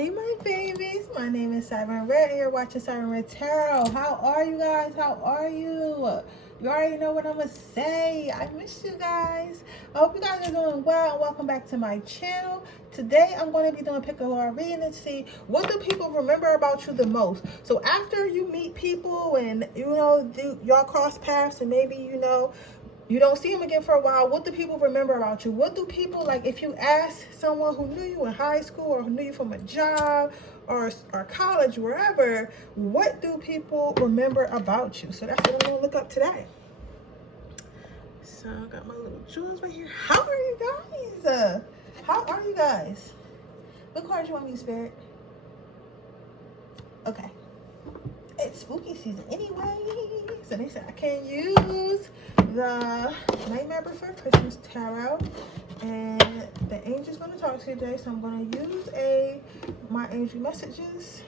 Hey my babies, my name is Siren Redd and you're watching Siren Redd Tarot. How are you guys? How are you? You already know what I'm gonna say. I miss you guys. I hope you guys are doing well and welcome back to my channel. Today I'm going to be doing pick a card reading to see what do people remember about you the most. So after you meet people and y'all cross paths and maybe you don't see them again for a while, what do people remember about you? What do people, like, if you ask someone who knew you in high school or who knew you from a job or college, wherever, what do people remember about you? So that's what I'm going to look up today. So I got my little jewels right here. How are you guys? How are you guys? What card do you want me to spirit? Okay. It's spooky season anyway, so they said I can use the Nightmare Before Christmas Tarot, and the angel's going to talk to you today, so I'm going to use my angel messages.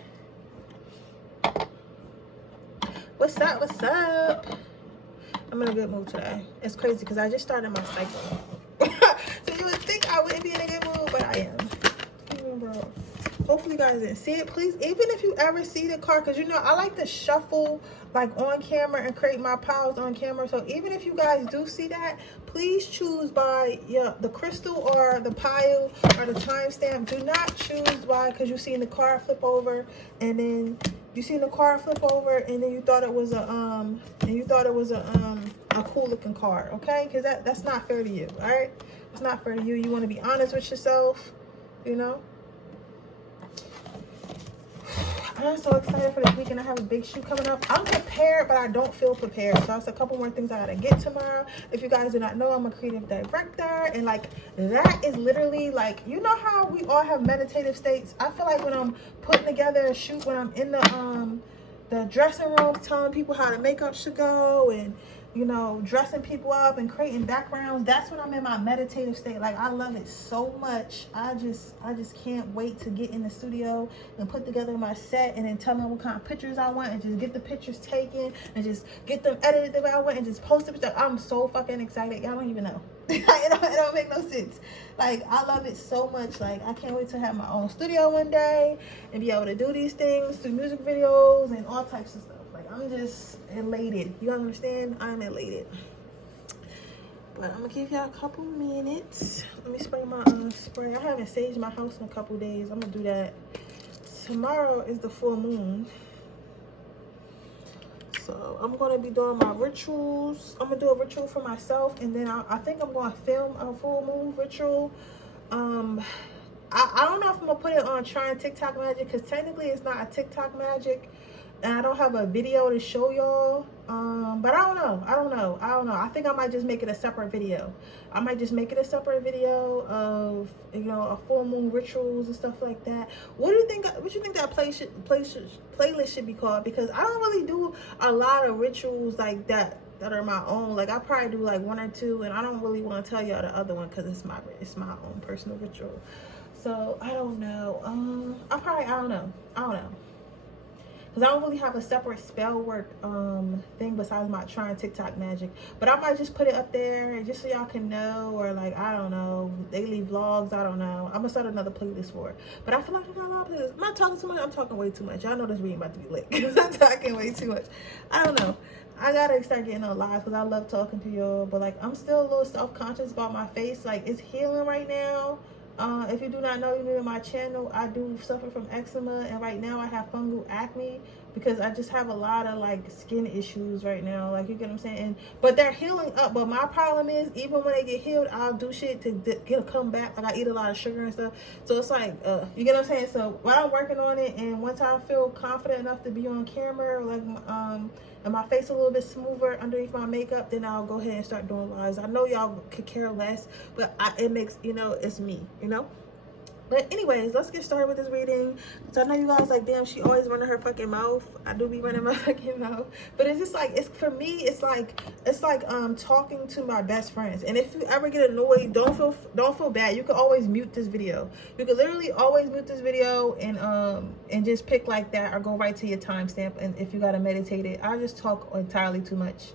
What's up? What's up? I'm in a good mood today. It's crazy because I just started my cycle. So you would think I wouldn't be in a good mood, but I am. Hopefully you guys didn't see it. Please, even if you ever see the card, because I like to shuffle like on camera and create my piles on camera. So even if you guys do see that, please choose by the crystal or the pile or the timestamp. Do not choose by because you seen the card flip over and then you seen the card flip over and then you thought it was a cool looking card. Okay, because that's not fair to you. All right, it's not fair to you. You want to be honest with yourself, I'm so excited for this weekend. I have a big shoot coming up. I'm prepared, but I don't feel prepared. So that's a couple more things I gotta get tomorrow. If you guys do not know, I'm a creative director, and like that is literally like, you know how we all have meditative states. I feel like when I'm putting together a shoot, when I'm in the dressing room telling people how the makeup should go and dressing people up and creating backgrounds, that's when I'm in my meditative state. Like, I love it so much. I just can't wait to get in the studio and put together my set and then tell them what kind of pictures I want and just get the pictures taken and just get them edited the way I want and just post it. I'm so fucking excited. Y'all don't even know. It don't make no sense. Like, I love it so much. Like, I can't wait to have my own studio one day and be able to do these things, do music videos and all types of stuff. I'm just elated. You understand? I'm elated. But I'm gonna give y'all a couple minutes. Let me spray my spray. I haven't saged my house in a couple days. I'm gonna do that. Tomorrow is the full moon, so I'm gonna be doing my rituals. I'm gonna do a ritual for myself, and then I think I'm gonna film a full moon ritual. I don't know if I'm gonna put it on Trying TikTok Magic because technically it's not a TikTok Magic. And I don't have a video to show y'all, but I don't know. I think I might just make it a separate video. I might just make it a separate video of a full moon rituals and stuff like that. What do you think? What you think that playlist should be called? Because I don't really do a lot of rituals like that are my own. Like, I probably do like one or two, and I don't really want to tell y'all the other one because it's my own personal ritual. So I don't know. I don't know. Because I don't really have a separate spell work thing besides my Trying TikTok Magic. But I might just put it up there just so y'all can know. Or like, I don't know, daily vlogs, I don't know. I'm going to start another playlist for it. But I feel like I got a lot of playlists. I'm not talking too much. I'm talking way too much. Y'all know this reading about to be lit. Because I'm talking way too much. I don't know. I got to start getting on live because I love talking to y'all. But like, I'm still a little self-conscious about my face. Like, it's healing right now. If you do not know, you're new to my channel, I do suffer from eczema, and right now I have fungal acne because I just have a lot of like skin issues right now. Like, you get what I'm saying? But they're healing up. But my problem is, even when they get healed, I'll do shit to get a comeback. Like, I eat a lot of sugar and stuff. So it's like, you get what I'm saying? So while I'm working on it, and once I feel confident enough to be on camera, like and my face a little bit smoother underneath my makeup, then I'll go ahead and start doing lives. I know y'all could care less, but it makes, it's me, But anyways, let's get started with this reading. So I know you guys like, damn, she always running her fucking mouth. I do be running my fucking mouth. But it's just like, for me, it's like talking to my best friends. And if you ever get annoyed, don't feel bad. You can always mute this video. You can literally always mute this video and just pick like that or go right to your timestamp. And if you gotta meditate it, I just talk entirely too much.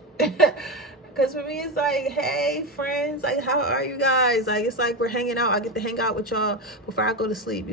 Because for me, it's like, hey, friends, like, how are you guys? Like, it's like we're hanging out. I get to hang out with y'all before I go to sleep,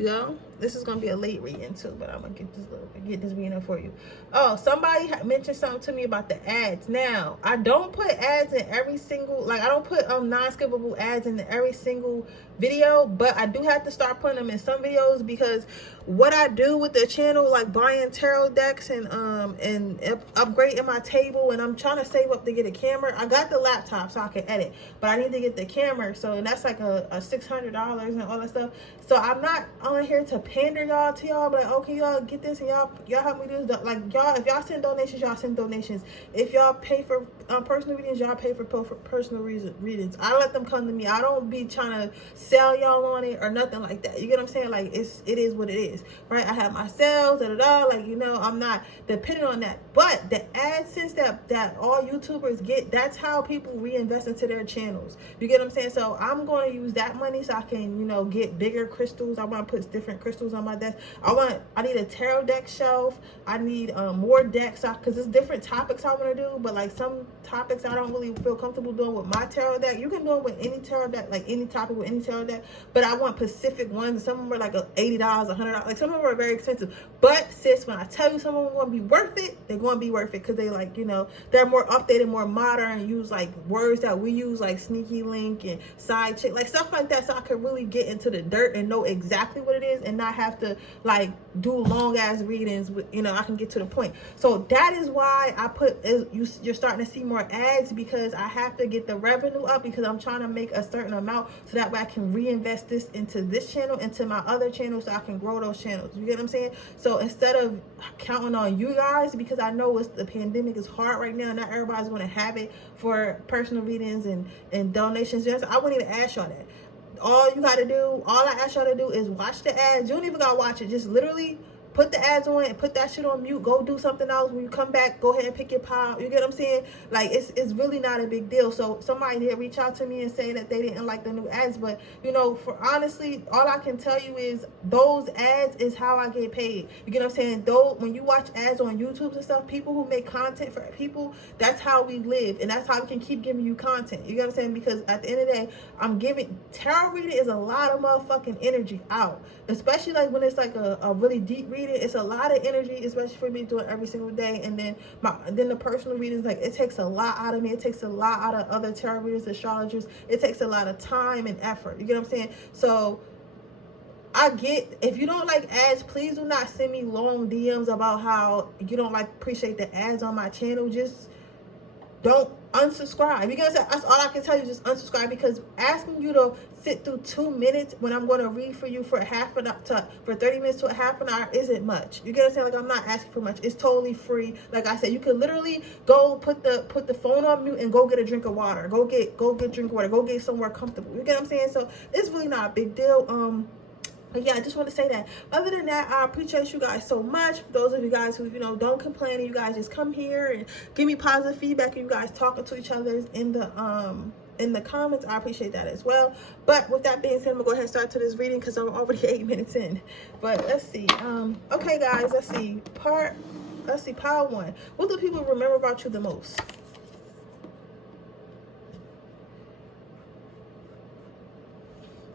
This is gonna be a late reading too, but I'm gonna get this reading for you. Oh, somebody mentioned something to me about the ads. Now, I don't put ads in every single, like I don't put non-skippable ads in every single video, but I do have to start putting them in some videos, because what I do with the channel, like buying tarot decks and upgrading my table, and I'm trying to save up to get a camera. I got the laptop so I can edit, but I need to get the camera, so and that's like a $600 and all that stuff. So I'm not on here to pander y'all to y'all, like, okay, y'all get this, and y'all help me do this. Like, y'all, if y'all send donations, y'all send donations. If y'all pay for personal readings, y'all pay for personal readings. I let them come to me. I don't be trying to sell y'all on it or nothing like that. You get what I'm saying? Like, it is what it is, right? I have my sales, like, you know, I'm not dependent on that. But the AdSense that all YouTubers get, that's how people reinvest into their channels. You get what I'm saying? So I'm going to use that money so I can, you know, get bigger crystals. I want to put different crystals on my desk. I need a tarot deck shelf. I need more decks, because there's different topics I want to do, but like some topics I don't really feel comfortable doing with my tarot deck. You can do it with any tarot deck, like any topic with any tarot deck, but I want specific ones. Some of them are like $80, $100, like some of them are very expensive. But sis, when I tell you some of them are going to be worth it, they're going to be worth it, because they, like, you know, they're more updated, more modern, use like words that we use, like sneaky link and side chick, like stuff like that, so I can really get into the dirt and know exactly what it is and not have to like do long ass readings with, you know, I can get to the point. So that is why I put, you're starting to see more ads, because I have to get the revenue up, because I'm trying to make a certain amount so that way I can reinvest this into this channel, into my other channel, so I can grow those channels. You get what I'm saying? So instead of counting on you guys, because I know the pandemic is hard right now, not everybody's going to have it for personal readings and donations. Just, I wouldn't even ask y'all that. All I ask y'all to do is watch the ads. You don't even gotta watch it. Just literally put the ads on and put that shit on mute. Go do something else. When you come back, go ahead and pick your pile. You get what I'm saying? Like, it's really not a big deal. So somebody did reach out to me and say that they didn't like the new ads, but you know, for honestly, all I can tell you is those ads is how I get paid. You get what I'm saying? Though when you watch ads on YouTube and stuff, people who make content for people, that's how we live, and that's how we can keep giving you content. You get what I'm saying? Because at the end of the day, I'm giving tarot reading is a lot of motherfucking energy out, especially like when it's like a really deep reading. It's a lot of energy, especially for me doing every single day. And then the personal readings, like, it takes a lot out of me. It takes a lot out of other tarot readers, astrologers. It takes a lot of time and effort. You get what I'm saying? So I get, if you don't like ads, please do not send me long DMs about how you don't appreciate the ads on my channel. Just don't unsubscribe. You guys, that's all I can tell you. Just unsubscribe, because asking you to sit through 2 minutes when I'm going to read for you for 30 minutes to a half an hour isn't much. You get what I'm saying? Like, I'm not asking for much. It's totally free. Like I said, you can literally go put the phone on mute and go get a drink of water. Go get drink of water. Go get somewhere comfortable. You get what I'm saying? So it's really not a big deal. But yeah, I just want to say that. Other than that, I appreciate you guys so much. For those of you guys who, you know, don't complain, and you guys just come here and give me positive feedback, and you guys talking to each other in the comments, I appreciate that as well. But with that being said, I'm gonna go ahead and start to this reading, because I'm already 8 minutes in. But let's see. Okay, guys, let's see. Pile 1. What do people remember about you the most?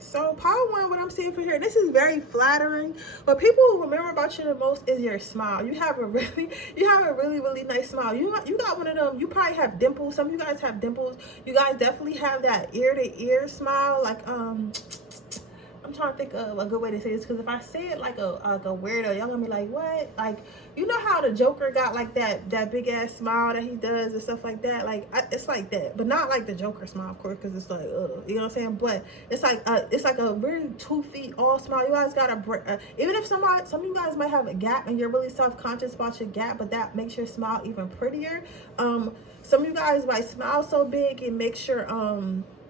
So pile 1, what I'm seeing for here, this is very flattering. What people remember about you the most is your smile. You have a really really nice smile. You got one of them. You probably have dimples. Some of you guys have dimples. You guys definitely have that ear to ear smile. Like I'm trying to think of a good way to say this, because if I say it like a weirdo, y'all gonna be like, what? Like, you know how the Joker got like that big ass smile that he does and stuff like that? Like, it's like that, but not like the Joker smile, of course, because it's like, you know what I'm saying? But it's like a very 2 feet all smile. You guys got even if some of you guys might have a gap and you're really self-conscious about your gap, but that makes your smile even prettier. Some of you guys might smile so big and make sure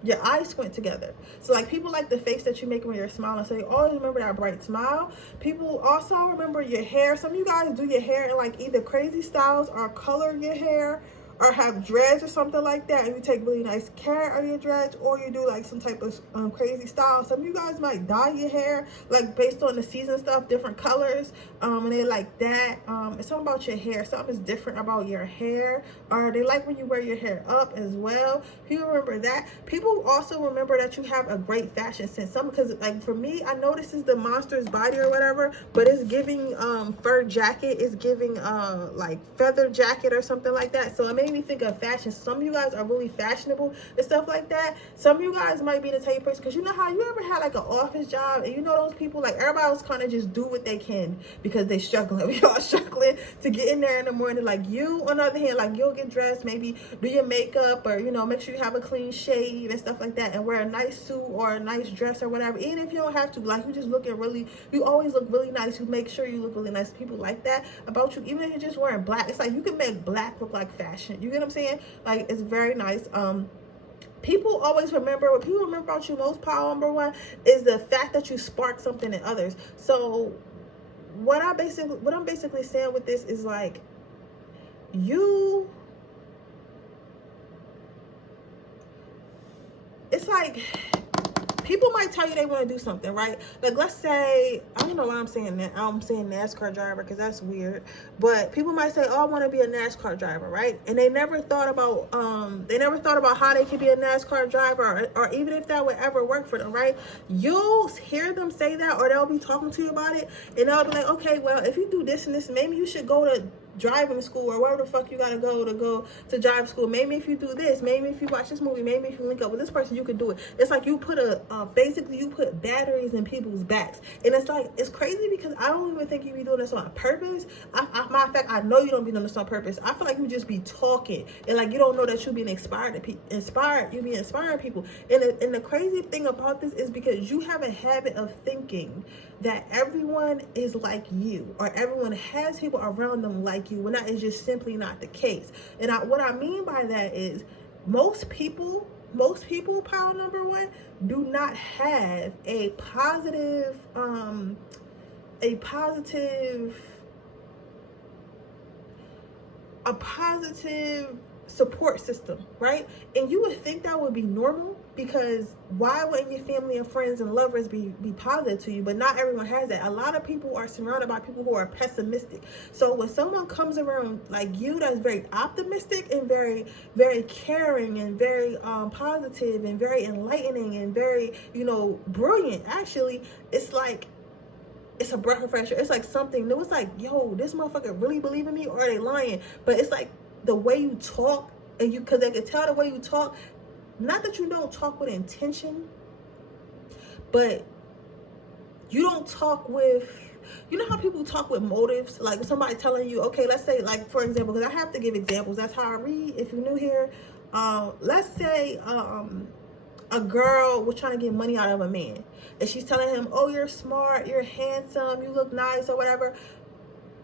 your eyes squint together. So like, people like the face that you make when you're smiling, so you always remember that bright smile. People also remember your hair. Some of you guys do your hair in like either crazy styles or color your hair, or have dreads or something like that, and you take really nice care of your dreads, or you do like some type of crazy style. Some of you guys might dye your hair like based on the season stuff, different colors, and they like that. It's something about your hair, something is different about your hair, or they like when you wear your hair up as well. People remember that. People also remember that you have a great fashion sense. Some, because like for me, I know this is the monster's body or whatever, but it's giving fur jacket, it's giving like feather jacket or something like that. So it made me think of fashion. Some of you guys are really fashionable and stuff like that. Some of you guys might be the type of person, because you know how you ever had like an office job, and you know those people, like everybody else kind of just do what they can because they struggling. We all struggling to get in there in the morning. Like you, on the other hand, like you'll get dressed, maybe do your makeup, or you know, make sure you have a clean shave and stuff like that, and wear a nice suit or a nice dress or whatever. Even if you don't have to, like you just looking really, you always look really nice. You make sure you look really nice. People like that about you. Even if you're just wearing black, it's like you can make black look like fashion. You get what I'm saying? Like it's very nice. People always remember, what people remember about you most, power number one, is the fact that you spark something in others. So what I'm basically saying with this is like, it's like people might tell you they want to do something, right? Like let's say, I don't know why I'm saying that. I'm saying NASCAR driver because that's weird. But people might say, oh, I want to be a NASCAR driver, right? And they never thought about how they could be a NASCAR driver, or even if that would ever work for them, right? You'll hear them say that, or they'll be talking to you about it, and they'll be like, okay, well, if you do this and this, maybe you should go to driving school, or wherever the fuck you gotta go to drive school. Maybe if you do this, maybe if you watch this movie, maybe if you link up with this person, you can do it. It's like you put basically you put batteries in people's backs, and it's like, it's crazy because I don't even think you be doing this on purpose. Matter of fact, I know you don't be doing this on purpose. I feel like you just be talking, and like you don't know that you being inspiring people. And the crazy thing about this is because you have a habit of thinking that everyone is like you, or everyone has people around them like you, when that is just simply not the case. And what I mean by that is most people, power number one, do not have a positive support system, right? And you would think that would be normal, because why wouldn't your family and friends and lovers be positive to you? But not everyone has that. A lot of people are surrounded by people who are pessimistic. So when someone comes around like you, that's very optimistic and very, very caring and very positive and very enlightening and very, you know, brilliant, actually, it's like, it's a breath of fresh air. It's like something new. It's like, yo, this motherfucker really believe in me, or are they lying? But it's like the way you talk, and because they can tell the way you talk, not that you don't talk with intention, but you don't talk with, you know how people talk with motives? Like somebody telling you, okay, let's say, like for example, because I have to give examples, that's how I read if you're new here. Let's say a girl was trying to get money out of a man, and she's telling him, oh, you're smart, you're handsome, you look nice, or whatever.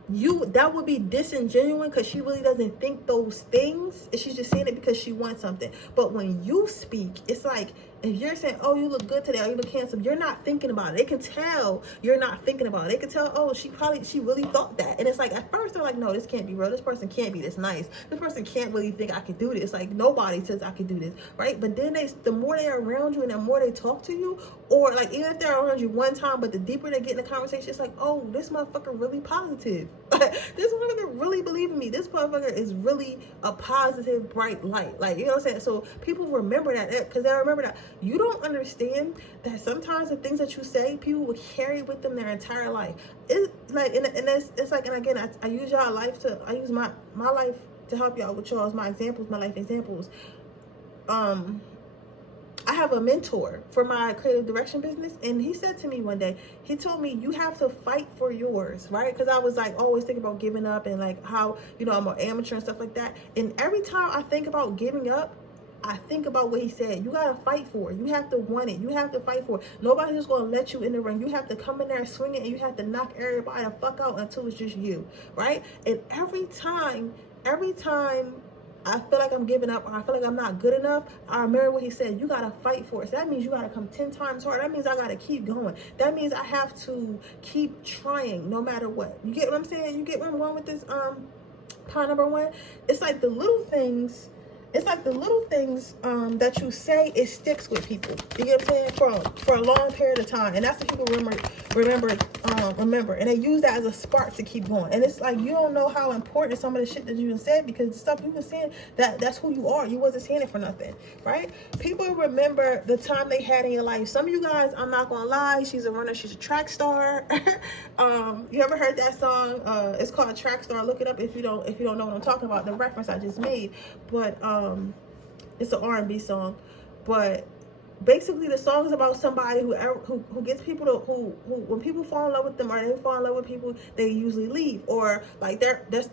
That would be disingenuous, because she really doesn't think those things, and she's just saying it because she wants something. But when you speak, it's like, if you're saying, oh, you look good today, or you look handsome, you're not thinking about it. They can tell you're not thinking about it. They can tell, oh, she really thought that. And it's like, at first they're like, no, this can't be real. This person can't be this nice. This person can't really think I could do this. Like, nobody says I could do this, right? But then the more they're around you and the more they talk to you, or like even if they're around you one time, but the deeper they get in the conversation, it's like, oh, this motherfucker really positive. This motherfucker really believe in me. This motherfucker is really a positive, bright light. Like, you know what I'm saying? So people remember that, because they remember that. You don't understand that sometimes the things that you say, people will carry with them their entire life. It's like, and it's like, and again, I use y'all life to, I use my life to help y'all with y'all's, my examples, my life examples. I have a mentor for my creative direction business, and he said to me one day, he told me, you have to fight for yours, right? Because I was like always thinking about giving up, and like how, you know, I'm an amateur and stuff like that. And every time I think about giving up, I think about what he said. You gotta fight for it. You have to want it. You have to fight for it. Nobody's just gonna let you in the ring. You have to come in there swinging, and you have to knock everybody the fuck out until it's just you, right? And every time I feel like I'm giving up, or I feel like I'm not good enough, I remember what he said, you gotta fight for it. So that means you gotta come 10 times harder. That means I gotta keep going. That means I have to keep trying no matter what. You get what I'm saying? You get where I'm going with this Pile number 1, it's like the little things. It's like the little things that you say, it sticks with people. You get what I'm saying? For a long period of time. And that's what people remember. And they use that as a spark to keep going. And it's like, you don't know how important some of the shit that you said, because the stuff you were saying, that's who you are. You wasn't saying it for nothing, right? People remember the time they had in your life. Some of you guys, I'm not gonna lie, she's a runner, she's a track star. You ever heard that song? It's called Track Star. Look it up if you don't know what I'm talking about, the reference I just made. But it's an R&B song, but basically the song is about somebody who gets people to who when people fall in love with them, or they fall in love with people, they usually leave, or like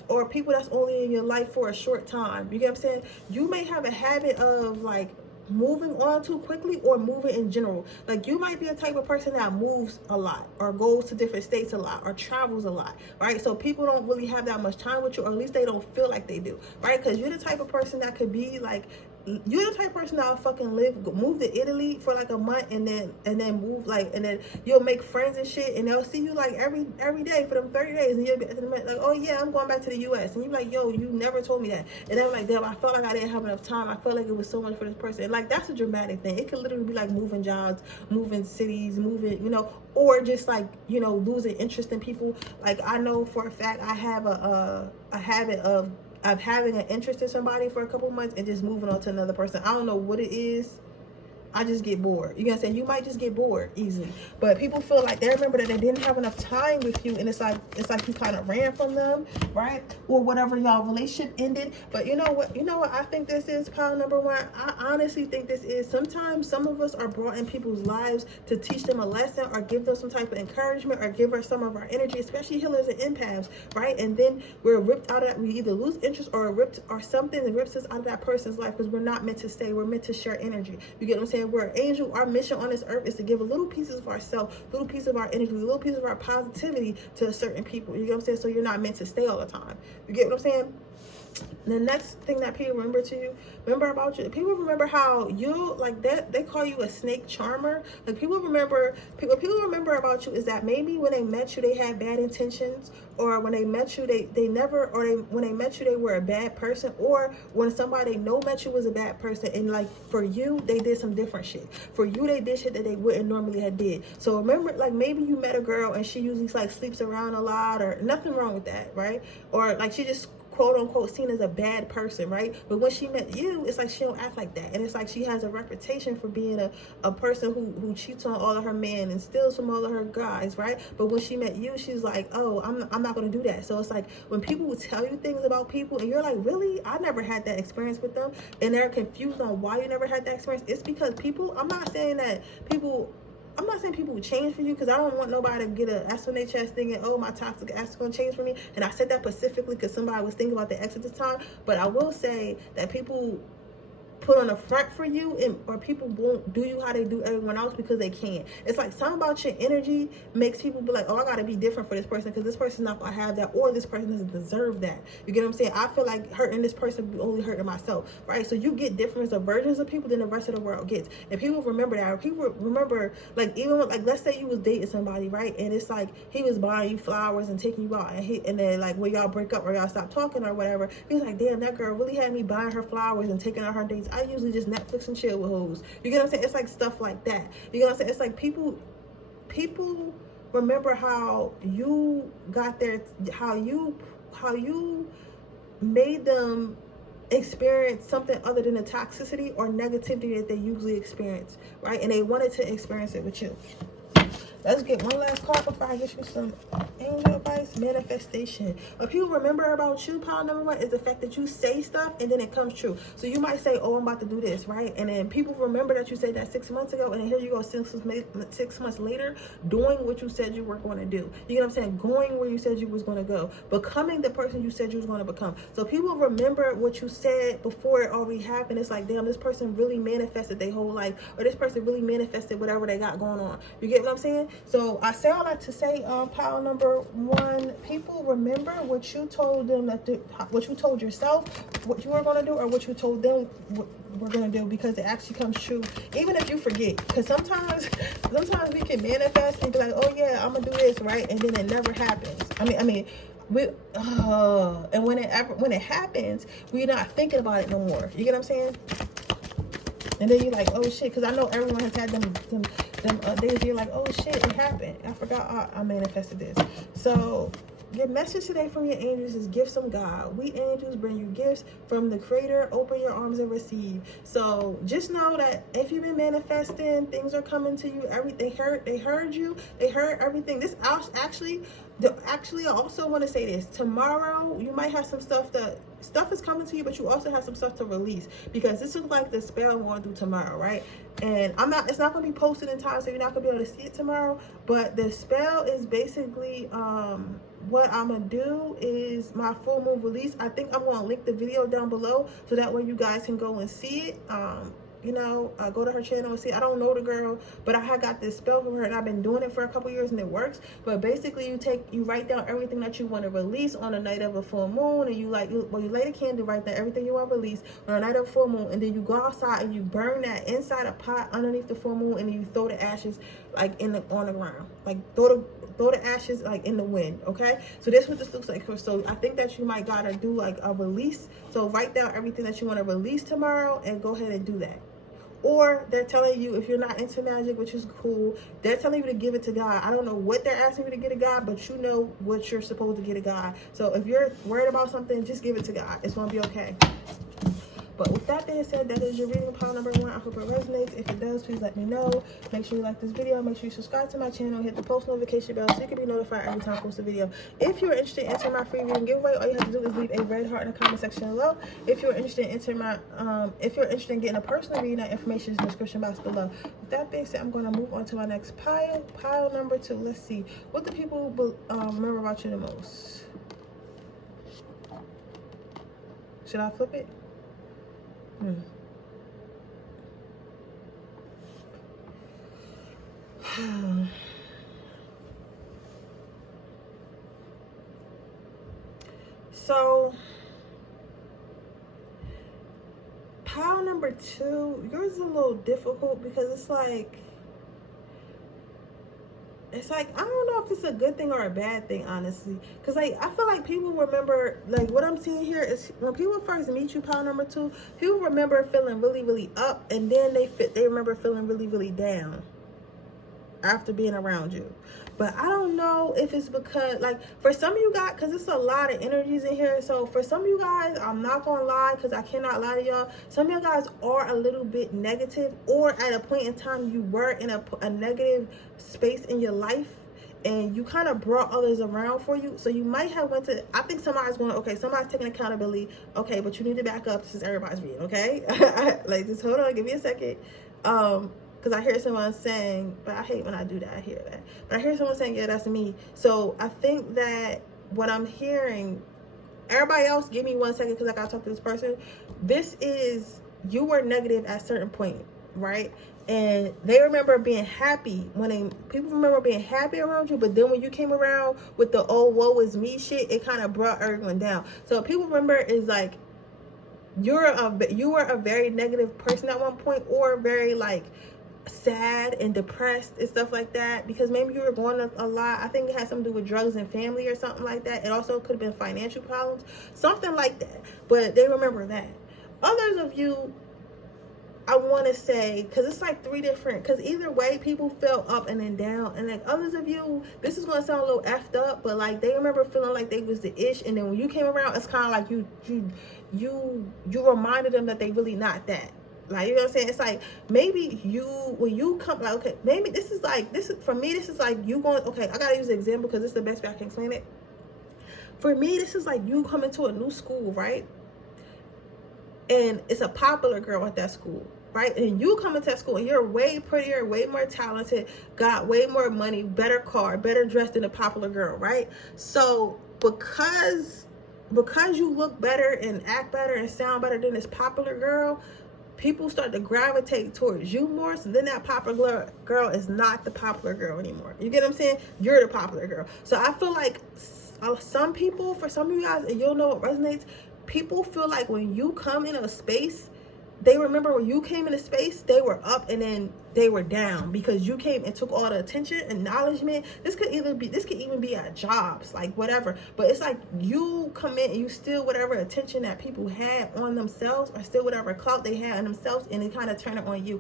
or people that's only in your life for a short time. You get what I'm saying? You may have a habit of like moving on too quickly, or moving in general. Like, you might be a type of person that moves a lot, or goes to different states a lot, or travels a lot, right? So people don't really have that much time with you, or at least they don't feel like they do, right? Because you're the type of person that could be like, you're the type of person that'll fucking move to Italy for like a month, and then move, like, and then you'll make friends and shit, and they'll see you like every day for them 30 days, and you'll be at the minute like, oh yeah, I'm going back to the US, and you're like, yo, you never told me that. And they're like, damn, I felt like I didn't have enough time. I felt like it was so much for this person. And like, that's a dramatic thing. It could literally be like moving jobs, moving cities, moving, you know, or just like, you know, losing interest in people. Like, I know for a fact I have a habit of having an interest in somebody for a couple months and just moving on to another person. I don't know what it is. I just get bored. You know what I'm saying? You might just get bored easily. But people feel like they remember that they didn't have enough time with you, and it's like you kind of ran from them, right? Or whatever, y'all relationship ended. But you know what I think this is, pile number 1? I honestly think this is, sometimes some of us are brought in people's lives to teach them a lesson, or give them some type of encouragement, or give us some of our energy, especially healers and empaths, right? And then we're ripped out of that. We either lose interest, or something that rips us out of that person's life, because we're not meant to stay. We're meant to share energy. You get what I'm saying? We're an angel. Our mission on this earth is to give a little pieces of ourselves, little piece of our energy, a little piece of our positivity to certain people. You get what I'm saying? So you're not meant to stay all the time. You get what I'm saying? The next thing that people remember about you, people remember how you, like, that they call you a snake charmer. Like, people remember about you is that maybe when they met you, they had bad intentions, or when they met you, when they met you, they were a bad person, or when somebody they know met you was a bad person, and like, for you, they did some different shit. For you, they did shit that they wouldn't normally have did. So remember, like, maybe you met a girl and she usually like sleeps around a lot, or nothing wrong with that, right? Or like, she just quote unquote seen as a bad person, right? But when she met you, it's like she don't act like that, and it's like she has a reputation for being a person who cheats on all of her men and steals from all of her guys, right? But when she met you, she's like, oh, I'm not gonna do that. So it's like, when people will tell you things about people and you're like, really? I never had that experience with them, and they're confused on why you never had that experience. It's because people, I'm not saying people would change for you, because I don't want nobody to get an ass on their chest thinking, oh, my toxic ass is going to change for me. And I said that specifically because somebody was thinking about the ex at this time. But I will say that people put on a front for you, or people won't do you how they do everyone else because they can. It's like, something about your energy makes people be like, oh, I gotta be different for this person, because this person's not gonna have that, or this person doesn't deserve that. You get what I'm saying? I feel like hurting this person be only hurting myself, right? So you get different versions of people than the rest of the world gets, and people remember that. People remember, like, even when, like, let's say you was dating somebody, right? And it's like, he was buying you flowers and taking you out, and then like, when y'all break up or y'all stop talking or whatever, he's like, damn, that girl really had me buying her flowers and taking her dates. I usually just Netflix and chill with hoes. You get what I'm saying? It's like stuff like that. You get what I'm saying? It's like people remember how you got there, how you made them experience something other than the toxicity or negativity that they usually experience, right? And they wanted to experience it with you. Let's get one last card before I get you some angel advice. Manifestation. What people remember about you, pile number 1, is the fact that you say stuff and then it comes true. So you might say, oh, I'm about to do this, right? And then people remember that you said that 6 months ago, and then here you go 6 months later doing what you said you were going to do. You know what I'm saying? Going where you said you was going to go. Becoming the person you said you was going to become. So people remember what you said before it already happened. It's like, damn, this person really manifested their whole life, or this person really manifested whatever they got going on. You get what I'm saying? So I say all that to say, pile number 1, people remember what you told them what you told yourself, what you were going to do, or what you told them what we're going to do, because it actually comes true, even if you forget. Because sometimes we can manifest and be like, oh yeah, I'm going to do this, right? And then it never happens. I mean, And when it happens, we're not thinking about it no more. You get what I'm saying? And then you're like, oh shit, because I know everyone has had them days where you're like, oh shit, it happened. I forgot I manifested this. So your message today from your angels is gifts from God. We angels bring you gifts from the Creator. Open your arms and receive. So just know that if you've been manifesting, things are coming to you. They heard you. They heard everything. This actually, I also want to say this. Tomorrow, you might have some stuff is coming to you, but you also have some stuff to release, because this is like the spell I'm going through tomorrow, right? And it's not going to be posted in time, so you're not going to be able to see it tomorrow. But the spell is basically, what I'm going to do is my full moon release. I think I'm going to link the video down below so that way you guys can go and see it. Go to her channel and see. I don't know the girl, but I had got this spell from her, and I've been doing it for a couple years, and it works. But basically, you write down everything that you want to release on the night of a full moon, and you light a candle, write down everything you want to release on the night of a full moon, and then you go outside and you burn that inside a pot underneath the full moon, and then you throw the ashes like on the ground, like throw the ashes like in the wind. Okay, so this is what this looks like. So I think that you might gotta do like a release. So write down everything that you want to release tomorrow and go ahead and do that. Or they're telling you, if you're not into magic, which is cool, they're telling you to give it to God. I don't know what they're asking you to get to God, but you know what you're supposed to get to God. So if you're worried about something, just give it to God. It's going to be okay. But with that being said, that is your reading pile number 1. I hope it resonates. If it does, please let me know. Make sure you like this video. Make sure you subscribe to my channel. Hit the post notification bell so you can be notified every time I post a video. If you're interested in entering my free reading giveaway, all you have to do is leave a red heart in the comment section below. If you're interested in entering if you're interested in getting a personal reading, that information is in the description box below. With that being said, I'm going to move on to my next pile. Pile number 2. Let's see. What do people remember about you the most? Should I flip it? So pile number 2, yours is a little difficult because it's like I don't know if it's a good thing or a bad thing, honestly, because like I feel like people remember, like what I'm seeing here is when people first meet you, pile number 2, people remember feeling really, really up, and then they remember feeling really, really down after being around you. But I don't know if it's because, like, for some of you guys, because it's a lot of energies in here, so for some of you guys, I'm not gonna lie, because I cannot lie to y'all, some of you guys are a little bit negative, or at a point in time you were in a negative space in your life, and you kind of brought others around for you. So you might have went to, I think somebody's going, okay, somebody's taking accountability, okay, but you need to back up. This is everybody's reading, okay? Like, just hold on, give me a second. Because I hear someone saying, but I hate when I do that, I hear that. But I hear someone saying, yeah, that's me. So I think that what I'm hearing, everybody else, give me 1 second because I got to talk to this person. This is, you were negative at a certain point, right? And they remember being happy people remember being happy around you, but then when you came around with the, oh, woe is me shit, it kind of brought everyone down. So what people remember is like, you were a very negative person at one point, or very like sad and depressed and stuff like that, because maybe you were going a lot. I think it had something to do with drugs and family or something like that. It also could have been financial problems, something like that. But they remember that. Others of you, I want to say, because it's like 3 different, because either way people felt up and then down, and like others of you, this is going to sound a little effed up, but like they remember feeling like they was the ish, and then when you came around, it's kind of like you reminded them that they really not that. Like, you know what I'm saying? It's like, maybe when you come, like, okay, maybe this is for me, this is like you going, okay, I gotta use an example because this is the best way I can explain it. For me, this is like you coming to a new school, right? And it's a popular girl at that school, right? And you come into that school and you're way prettier, way more talented, got way more money, better car, better dressed than a popular girl, right? So because you look better and act better and sound better than this popular girl, people start to gravitate towards you more. So then that popular girl is not the popular girl anymore. You get what I'm saying? You're the popular girl. So I feel like some people, for some of you guys, and you'll know what resonates, people feel like when you come in a space, they remember when you came in a space, they were up, and then they were down because you came and took all the attention, acknowledgement. This could even be at jobs, like whatever. But it's like you come in and you steal whatever attention that people had on themselves, or steal whatever clout they had on themselves, and they kind of turn it on you.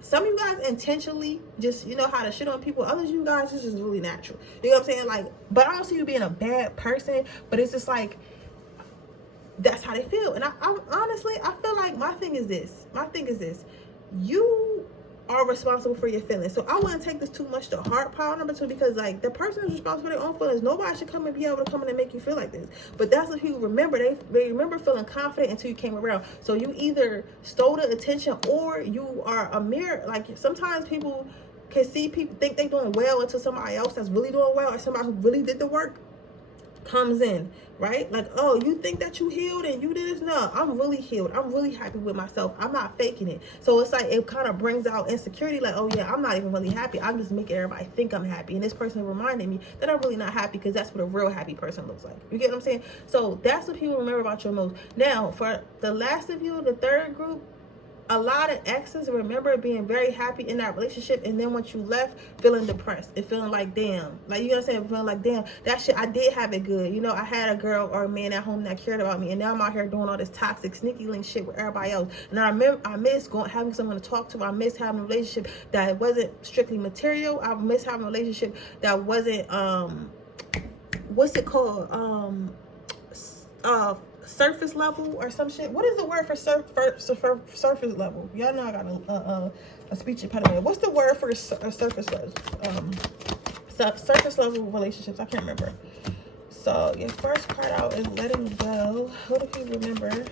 Some of you guys intentionally just, you know how to shit on people. Others of you guys, this is really natural. You know what I'm saying? Like, but I don't see you being a bad person, but it's just like, that's how they feel. And I honestly, I feel like my thing is this. You are responsible for your feelings. So I wouldn't take this too much to heart, pile number 2, because like the person is responsible for their own feelings. Nobody should come and be able to come in and make you feel like this. But that's what people remember. They remember feeling confident until you came around. So you either stole the attention or you are a mirror. Like sometimes people can see people think they're doing well until somebody else that's really doing well, or somebody who really did the work comes in, right? Like, oh, you think that you healed and you did this? No, I'm really healed. I'm really happy with myself. I'm not faking it. So it's like, it kind of brings out insecurity. Like, oh yeah, I'm not even really happy. I'm just making everybody think I'm happy. And this person reminded me that I'm really not happy, because that's what a real happy person looks like. You get what I'm saying? So that's what people remember about you most. Now, for the last of you, the third group, a lot of exes remember being very happy in that relationship, and then once you left, feeling depressed and feeling like, damn, like, you know what I'm saying, feeling like, damn, that shit, I did have it good, you know, I had a girl or a man at home that cared about me, and now I'm out here doing all this toxic sneaky link shit with everybody else. And I miss having someone to talk to. I miss having a relationship that wasn't strictly material. I miss having a relationship that wasn't what's it called, surface level or some shit. What is the word for surface level? Y'all know I got a speech impediment. What's the word for surface level? Surface level relationships. I can't remember. So your first part out is letting go. What do you remember?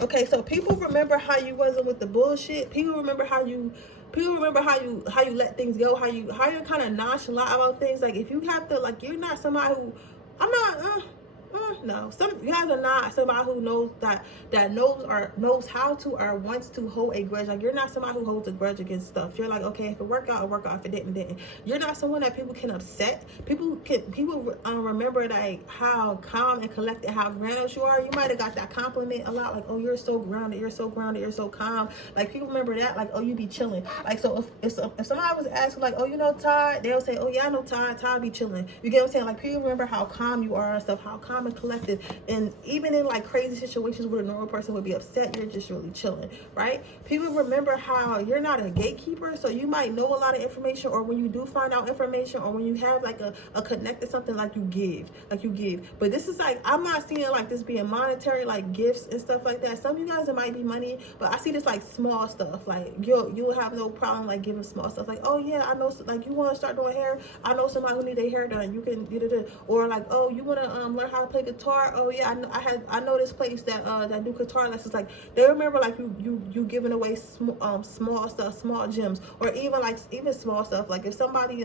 Okay, so people remember how you wasn't with the bullshit. People remember how you let things go. How you're kind of nonchalant about things. Like if you have to, like, you're not somebody who, I'm not. No, you guys are not somebody who knows knows how to or wants to hold a grudge. Like, you're not somebody who holds a grudge against stuff. You're like, okay, if it worked out, it worked out. If it didn't. You're not someone that people can upset. People remember like how calm and collected, how grounded you are. You might have got that compliment a lot, like, oh, you're so grounded, you're so calm. Like, people remember that, like, oh, you be chilling. Like, so if somebody was asking, like, oh, you know Todd, they'll say, oh yeah, I know Todd be chilling. You get what I'm saying? Like, people remember how calm you are and stuff, how calm and collected. And even in like crazy situations where a normal person would be upset, you're just really chilling, right? People remember how you're not a gatekeeper, so you might know a lot of information, or when you do find out information, or when you have like a connected something, like you give. But this is like, I'm not seeing like this being monetary, like gifts and stuff like that. Some of you guys, it might be money, but I see this like small stuff. Like you'll have no problem like giving small stuff, like, oh yeah, I know, like, you want to start doing hair, I know somebody who need their hair done, you can get it. Or like, oh, you want to learn how to play guitar, oh yeah, I know this place that do guitar lessons. Like, they remember like you giving away small stuff, small gems, or even small stuff. Like if somebody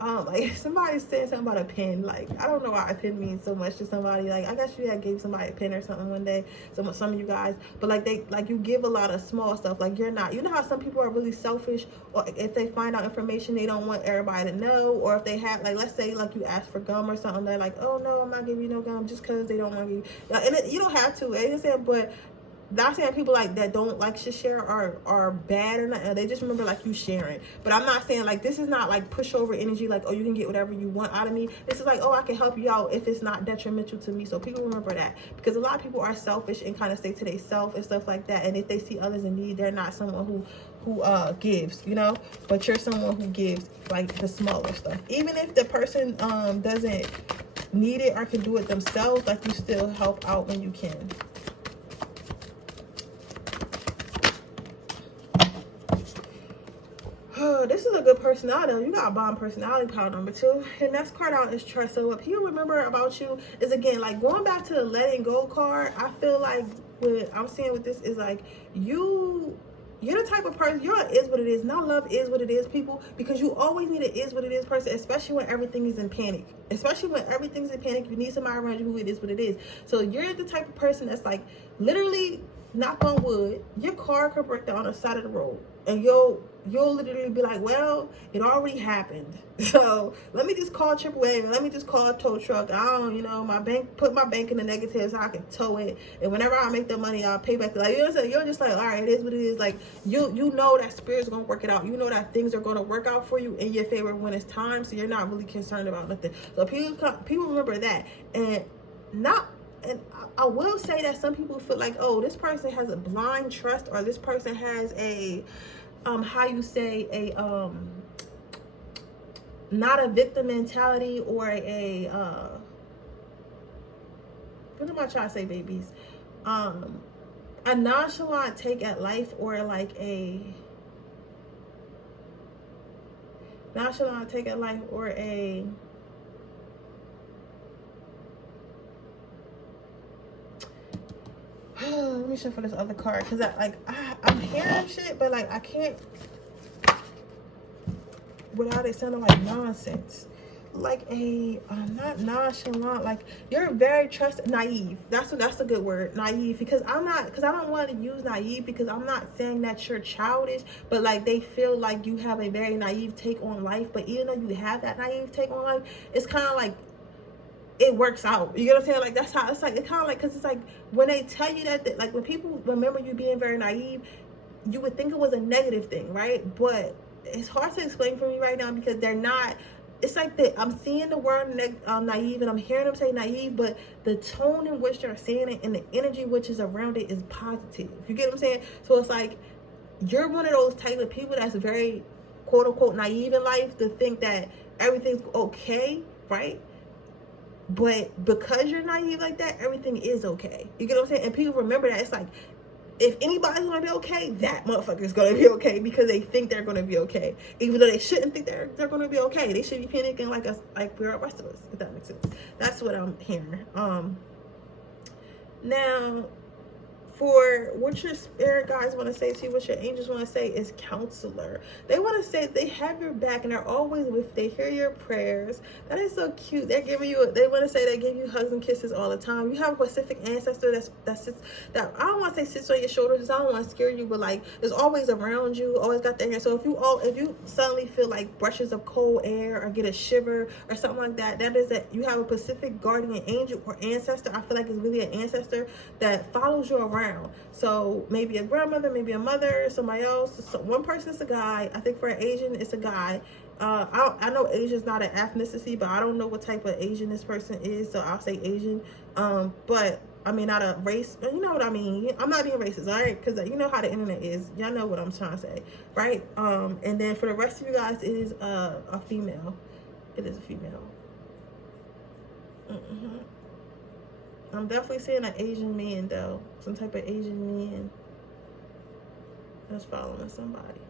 like somebody said something about a pen, like, I don't know why a pen means so much to somebody. Like, I guess you had gave somebody a pen or something one day, some of you guys, but like you give a lot of small stuff. Like, you're not, you know how some people are really selfish, or if they find out information, they don't want everybody to know. Or if they have, like, let's say like you ask for gum or something, they're like, oh no, I'm not giving you no gum, just because they don't want to give you, and you don't have to, you know what I'm saying? But not saying people like that don't like to share are bad or not. They just remember like you sharing. But I'm not saying like, this is not like pushover energy, like, oh, you can get whatever you want out of me. This is like, oh, I can help you out if it's not detrimental to me. So people remember that, because a lot of people are selfish and kind of stay to themselves and stuff like that. And if they see others in need, they're not someone who gives, you know. But you're someone who gives like the smaller stuff, even if the person doesn't need it or can do it themselves. Like, you still help out when you can. This is a good personality. You got a bomb personality, pile number 2. And next card out is trust. So what people remember about you is, again, like, going back to the letting go card. I feel like what I'm seeing with this is like, you're the type of person, you're is what it is. Now love is what it is, people, because you always need an is what it is person, especially when everything is in panic. Especially when everything's in panic, you need somebody around you who it is what it is. So you're the type of person that's like, literally, knock on wood, your car could break down on the side of the road. And you'll literally be like, well, it already happened. So let me just call AAA, let me just call a tow truck. I don't, my bank, put my bank in the negative so I can tow it. And whenever I make the money, I'll pay back. Like, you're just like, all right, it is what it is. Like, you know that spirit's going to work it out. You know that things are going to work out for you in your favor when it's time. So you're not really concerned about nothing. So people remember that. And I will say that some people feel like, oh, this person has a blind trust, or this person has a, not a victim mentality, or what am I trying to say, babies? A nonchalant take at life, or like a nonchalant take at life, or a let me shuffle this other card, because I'm hearing shit, but like I can't without it sounding like nonsense. Like a not nonchalant, like you're very naive. That's a good word, naive, because I don't want to use naive, because I'm not saying that you're childish, but like they feel like you have a very naive take on life. But even though you have that naive take on life, it's kind of like it works out. You get what I'm saying? Like, that's how it's like. It's kind of like, because it's like when they tell you that, like when people remember you being very naive, you would think it was a negative thing, right? But it's hard to explain for me right now, because they're not. It's like I'm seeing the word naive, and I'm hearing them say naive, but the tone in which they're saying it and the energy which is around it is positive. You get what I'm saying? So it's like you're one of those type of people that's very quote unquote naive in life, to think that everything's okay, right? But because you're naive like that, everything is okay. You get what I'm saying? And people remember that. It's like, if anybody's gonna be okay, that motherfucker's gonna be okay, because they think they're gonna be okay, even though they shouldn't think they're gonna be okay. They should be panicking like us, like we're the rest of us, if that makes sense. That's what I'm hearing. Now, for what your spirit guides want to say to you, what your angels want to say is counselor. They want to say they have your back and they're always with. They hear your prayers. That is so cute. They're giving you. They want to say they give you hugs and kisses all the time. You have a Pacific ancestor that I don't want to say sits on your shoulders, because I don't want to scare you, but like is always around you, always got their hand. So if you suddenly feel like brushes of cold air or get a shiver or something like that, that is that you have a Pacific guardian angel or ancestor. I feel like it's really an ancestor that follows you around. So maybe a grandmother, maybe a mother, somebody else. So one person is a guy. I think for an Asian, it's a guy. I know Asian's not an ethnicity, but I don't know what type of Asian this person is, so I'll say Asian. But I mean, not a race. You know what I mean? I'm not being racist, all right? Because you know how the internet is. Y'all know what I'm trying to say, right? And then for the rest of you guys, it is a female. It is a female. I'm definitely seeing an Asian man, though. Some type of Asian man that's following somebody.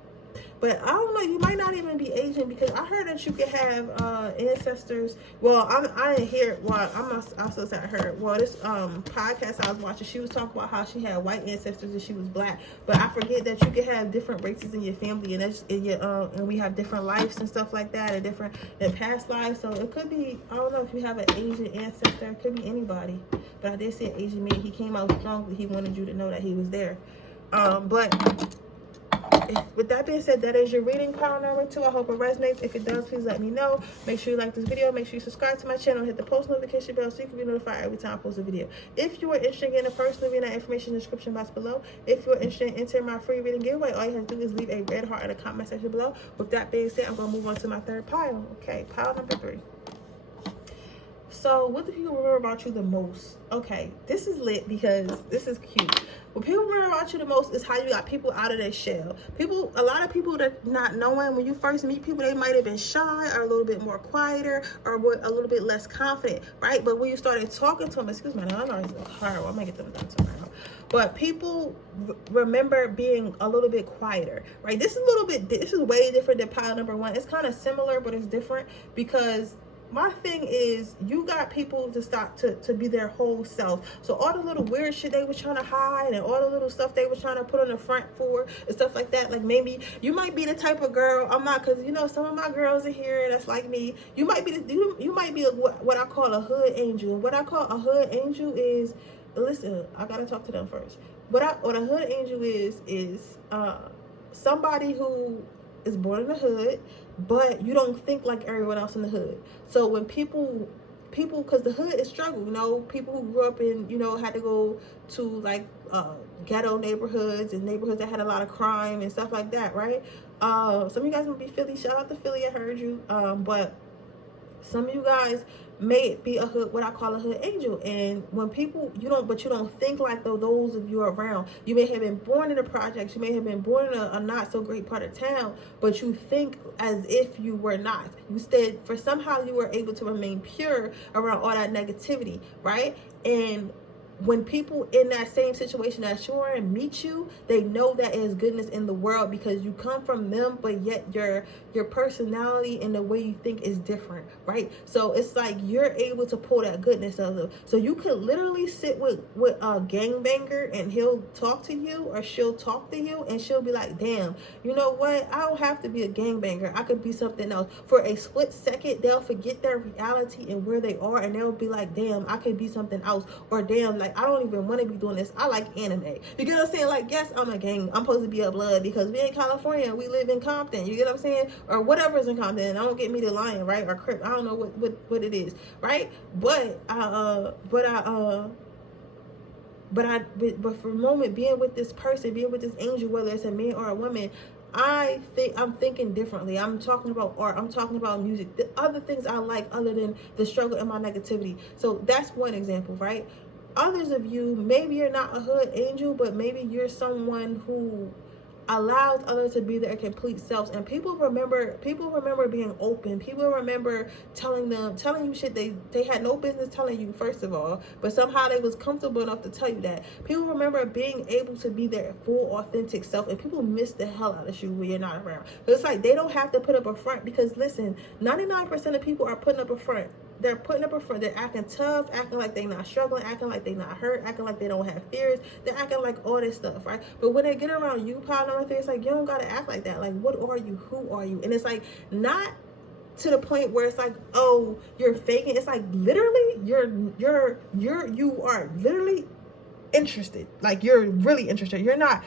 But I don't know, you might not even be Asian, because I heard that you could have ancestors. Well, I didn't hear it. Well, I also said I heard. Well, this podcast I was watching, she was talking about how she had white ancestors and she was black. But I forget that you could have different races in your family, and that's in your and we have different lives and stuff like that, and different in past lives. So it could be, I don't know if you have an Asian ancestor. It could be anybody. But I did see an Asian man. He came out strong. He wanted you to know that he was there. But with that being said, that is your reading, pile number 2. I hope it resonates. If it does, please let me know. Make sure you like this video. Make sure you subscribe to my channel. Hit the post notification bell so you can be notified every time I post a video. If you are interested in getting a personal reading, that information in the description box below. If you're interested in entering my free reading giveaway, all you have to do is leave a red heart in the comment section below. With that being said, I'm going to move on to my third pile. Okay, pile number 3. So what do people remember about you the most? Okay, this is lit, because this is cute. What people remember about you the most is how you got people out of their shell. A lot of people that not knowing, when you first meet people, they might have been shy or a little bit more quieter or a little bit less confident, right? But when you started talking to them, excuse me, I know it's hard. I might get them done tomorrow. But people remember being a little bit quieter, right? This is way different than pile number 1. It's kind of similar, but it's different, because my thing is, you got people to stop to be their whole self. So all the little weird shit they were trying to hide, and all the little stuff they were trying to put on the front for and stuff like that, like maybe you might be the type of girl, I'm not, because some of my girls are here that's like me. You might be what I call a hood angel. And what I call a hood angel is, listen, I gotta talk to them first. What a hood angel is somebody who is born in the hood, but you don't think like everyone else in the hood. So when people, because the hood is struggle, you know, people who grew up in, you know, had to go to like ghetto neighborhoods and neighborhoods that had a lot of crime and stuff like that, right? Some of you guys will be Philly. Shout out to Philly, I heard you. But some of you guys may be a hood, what I call a hood angel. And when people, you don't think like those of you around. You may have been born in the projects, you may have been born in a not so great part of town, but you think as if you were not. Instead, for somehow you were able to remain pure around all that negativity, right? And when people in that same situation that you're in meet you, they know that there's goodness in the world because you come from them, but yet your personality and the way you think is different, right? So it's like you're able to pull that goodness out of them. So you could literally sit with a gangbanger and he'll talk to you, or she'll talk to you and she'll be like, damn, you know what? I don't have to be a gangbanger. I could be something else. For a split second, they'll forget their reality and where they are, and they'll be like, damn, I could be something else. Or damn, like, I don't even want to be doing this. I like anime. You get what I'm saying? Like, yes, I'm a gang. I'm supposed to be a blood because we in California. We live in Compton. You get what I'm saying? Or whatever is in Compton. I don't get me the lion, right? Or Crip. I don't know what it is, right? But for a moment, being with this person, being with this angel, whether it's a man or a woman, I'm thinking differently. I'm talking about art. I'm talking about music. The other things I like other than the struggle and my negativity. So that's one example, right? Others of you, maybe you're not a hood angel, but maybe you're someone who allows others to be their complete selves. And people remember being open. People remember telling you shit they had no business telling you, first of all, but somehow they was comfortable enough to tell you that. People remember being able to be their full authentic self, and people miss the hell out of you when you're not around. It's like they don't have to put up a front, because listen, 99% of people are putting up a front. They're putting up a front. They're acting tough, acting like they're not struggling, acting like they're not hurt, acting like they don't have fears. They're acting like all this stuff, right? But when they get around you, pile number 3, it's like, you don't gotta act like that. Like, what are you? Who are you? And it's like, not to the point where it's like, oh, you're faking. It's like, literally, you are literally interested. Like, you're really interested. You're not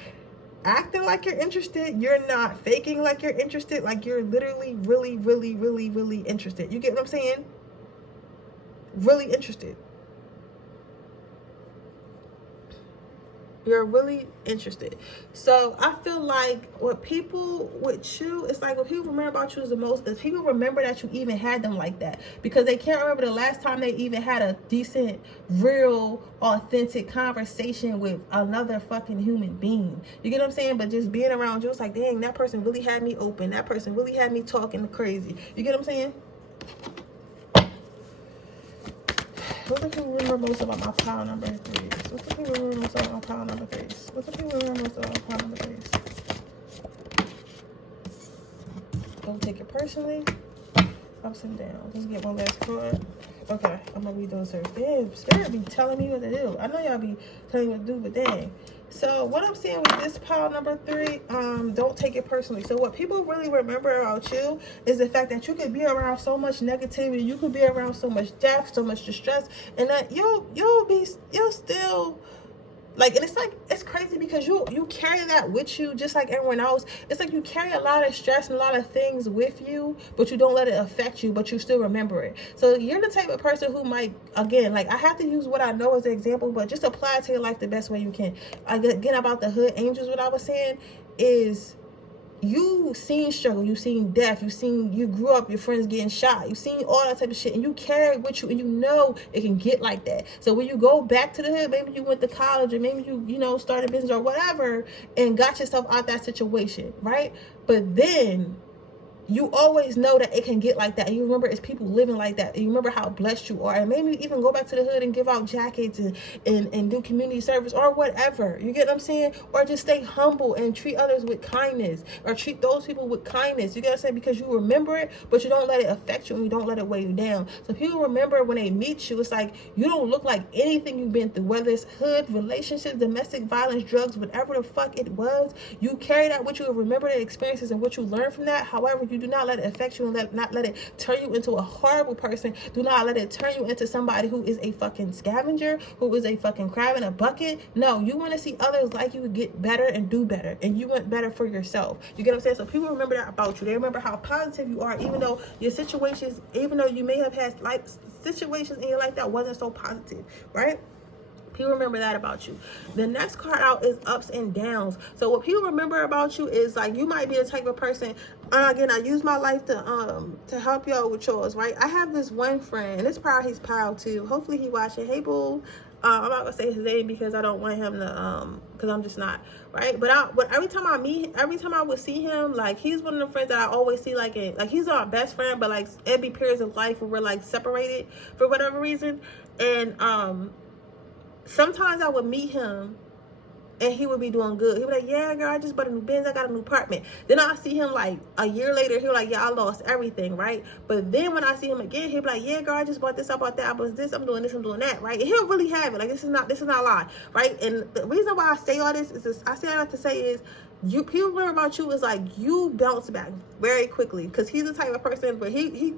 acting like you're interested. You're not faking like you're interested. Like, you're literally really, really, really, really interested. You get what I'm saying? Really interested. You're really interested. So I feel like what people with you, it's like what people remember about you is the most, is people remember that you even had them like that, because they can't remember the last time they even had a decent, real, authentic conversation with another fucking human being. You get what I'm saying? But just being around you, it's like, dang, that person really had me open. That person really had me talking crazy. You get what I'm saying? What do people remember most about my pile number 3? What do people remember most about my pile number 3? What do people remember most about my pile number 3? Don't take it personally. Ups and downs. Let's get one last card. Okay, I'm gonna read those here. Damn, Spirit be telling me what to do. I know y'all be telling me what to do, but dang. So what I'm seeing with this pile number 3, don't take it personally. So what people really remember about you is the fact that you could be around so much negativity, you could be around so much death, so much distress, and that you'll still, like, and it's like, it's crazy because you carry that with you just like everyone else. It's like you carry a lot of stress and a lot of things with you, but you don't let it affect you, but you still remember it. So you're the type of person who might, again, like, I have to use what I know as an example, but just apply it to your life the best way you can. Again, about the hood angels, what I was saying is, you seen struggle, you seen death, you grew up, your friends getting shot, you seen all that type of shit, and you carry it with you, and you know it can get like that. So when you go back to the hood, maybe you went to college, or maybe you started a business or whatever, and got yourself out that situation, right? But then you always know that it can get like that, and you remember it's people living like that, and you remember how blessed you are, and maybe even go back to the hood and give out jackets and do community service or whatever. You get what I'm saying? Or just stay humble and treat others with kindness, or treat those people with kindness. You get what I'm saying? Because you remember it, but you don't let it affect you, and you don't let it weigh you down. So people remember when they meet you, it's like you don't look like anything you've been through, whether it's hood, relationships, domestic violence, drugs, whatever the fuck it was. You carry that with you and remember the experiences and what you learned from that. However, you you. Do not let it affect you, and not let it turn you into a horrible person. Do not let it turn you into somebody who is a fucking scavenger, who is a fucking crab in a bucket. No, you want to see others like you get better and do better, and you want better for yourself. You get what I'm saying? So people remember that about you. They remember how positive you are, even though your situations, even though you may have had like situations in your life that wasn't so positive, right? People remember that about you. The next card out is ups and downs. So what people remember about you is like, you might be the type of person, again, I use my life to help y'all with yours, right? I have this one friend, and it's probably his pal too. Hopefully he watching. Hey boo. I'm not gonna say his name because I don't want him to because I'm just not, right? But every time I would see him, like, he's one of the friends that I always see, like he's our best friend, but like it'd be periods of life where we're like separated for whatever reason. And sometimes I would meet him and he would be doing good. He'd be like, yeah, girl, I just bought a new Benz. I got a new apartment. Then I see him like a year later. He'll be like, yeah, I lost everything, right? But then when I see him again, he'll be like, yeah, girl, I just bought this, I bought that, I bought this, I'm doing this, I'm doing that, right? And he'll really have it. Like, this is not a lie, right? And the reason why I say all this is this, I say all that to say is, people learn about you is like, you bounce back very quickly, because he's the type of person where he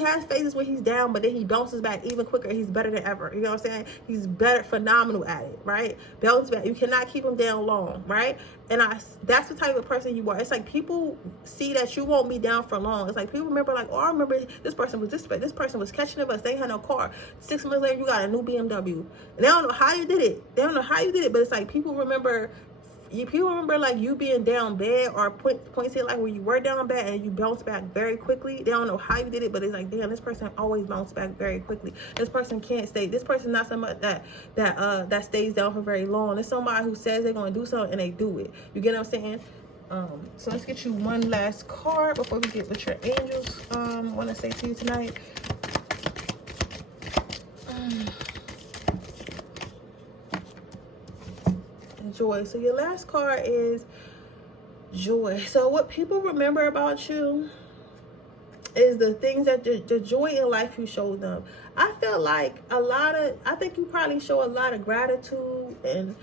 has phases where he's down, but then he bounces back even quicker. He's better than ever. You know what I'm saying? He's phenomenal at it, right? Bounce back. You cannot keep him down long, right? And that's the type of person you are. It's like people see that you won't be down for long. It's like people remember, like, oh, I remember this person was this way. This person was catching a bus. They had no car. 6 months later, you got a new BMW. And they don't know how you did it. They don't know how you did it, but it's like people remember like you being down bad, or points in like where you were down bad and you bounce back very quickly. They don't know how you did it, but it's like, damn, this person always bounced back very quickly. This person can't stay. This person not somebody that stays down for very long. It's somebody who says they're gonna do something and they do it. You get what I'm saying? So let's get you one last card before we get what your angels want to say to you tonight. Joy. So your last card is joy. So what people remember about you is the things that the joy in life you show them. I feel like I think you probably show a lot of gratitude and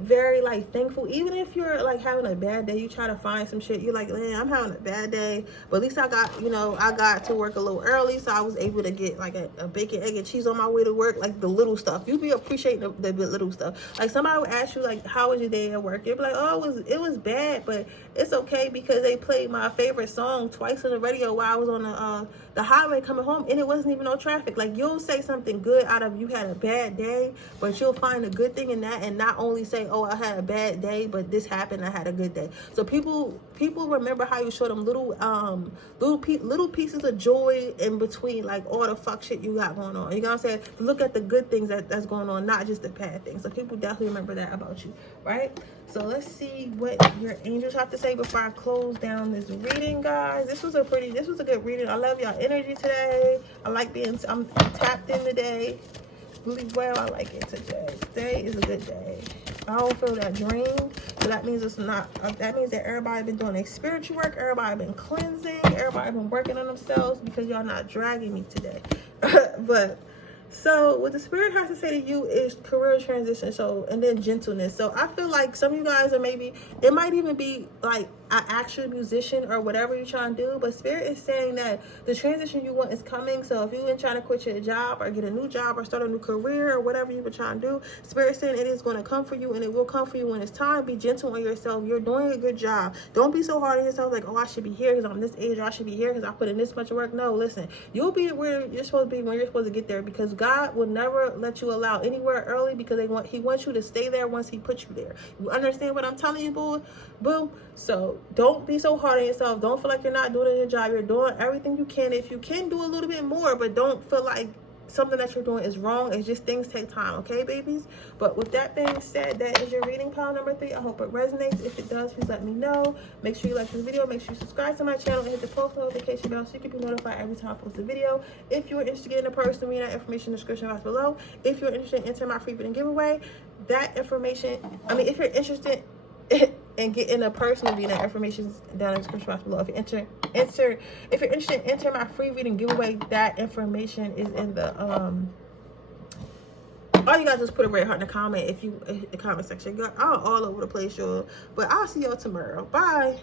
very like thankful. Even if you're like having a bad day, you try to find some shit. You're like, man, I'm having a bad day, but at least I got to work a little early, so I was able to get like a bacon, egg, and cheese on my way to work. Like the little stuff. You be appreciating the little stuff. Like somebody would ask you like, how was your day at work? You'd be like, oh, it was bad, but it's okay because they played my favorite song twice on the radio while I was on the highway coming home, and it wasn't even no traffic. Like, you'll say something good out of you had a bad day, but you'll find a good thing in that, and not only say, oh, I had a bad day, but this happened, I had a good day. So people remember how you show them little pieces of joy in between, like all the fuck shit you got going on. You know what I'm saying? Look at the good things that's going on, not just the bad things. So people definitely remember that about you, right? So let's see what your angels have to say before I close down this reading, guys. This was a good reading. I love y'all energy today. I'm tapped in today really well. I like it today. Today is a good day. I don't feel that drained, so that means it's not. That means that everybody been doing their spiritual work. Everybody been cleansing. Everybody been working on themselves, because y'all not dragging me today. But so what the spirit has to say to you is career transition. So, and then gentleness. So I feel like some of you guys are it might even be like an actual musician or whatever you're trying to do, but spirit is saying that the transition you want is coming. So if you've been trying to quit your job or get a new job or start a new career or whatever you've been trying to do, spirit saying it is going to come for you, and it will come for you when it's time. Be gentle on yourself. You're doing a good job. Don't be so hard on yourself, like, oh, I should be here because I'm this age, or I should be here because I put in this much work. No, listen, you'll be where you're supposed to be when you're supposed to get there, because God will never let you allow anywhere early, because he wants you to stay there once he puts you there. You understand what I'm telling you, boo? So don't be so hard on yourself. Don't feel like you're not doing your job. You're doing everything you can. If you can do a little bit more, but don't feel like something that you're doing is wrong. It's just things take time, okay, babies? But with that being said, that is your reading pile number 3. I hope it resonates. If it does, please let me know. Make sure you like this video. Make sure you subscribe to my channel and hit the post notification bell so you can be notified every time I post a video. If you're interested in a personal reading, that information in the description box below. If you're interested in entering my free reading giveaway, that information, if you're interested and getting a personal reading, that information is down in the description box below. If you're interested in entering my free reading giveaway, that information is in the all you guys just put a red heart in the comment section. I'm all over the place, y'all, but I'll see y'all tomorrow. Bye.